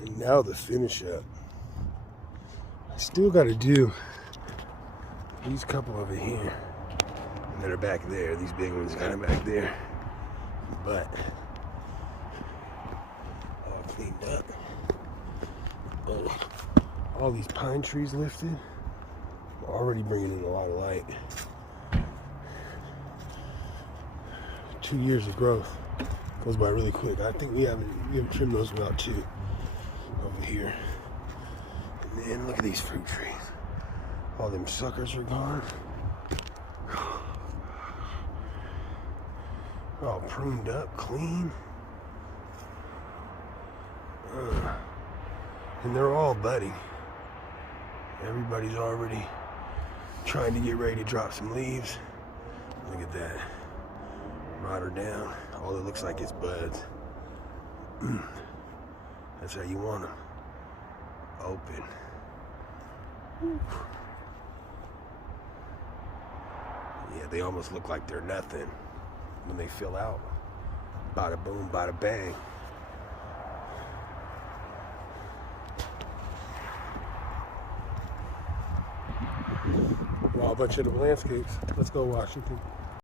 And now the finish up. I still got to do these couple over here that are back there. These big ones kind of back there. But all cleaned up. Oh, all these pine trees lifted. Already bringing in a lot of light. 2 years of growth goes by really quick. I think we haven't trimmed those about 2 over here. And then look at these fruit trees. All them suckers are gone. They're all pruned up, clean. And they're all budding. Everybody's already trying to get ready to drop some leaves. Look at that. Rot her down. All it looks like is buds. That's how you want them. Open. Yeah, they almost look like they're nothing when they fill out. Bada boom, bada bang. Well, a bunch of the landscapes. Let's go, Washington.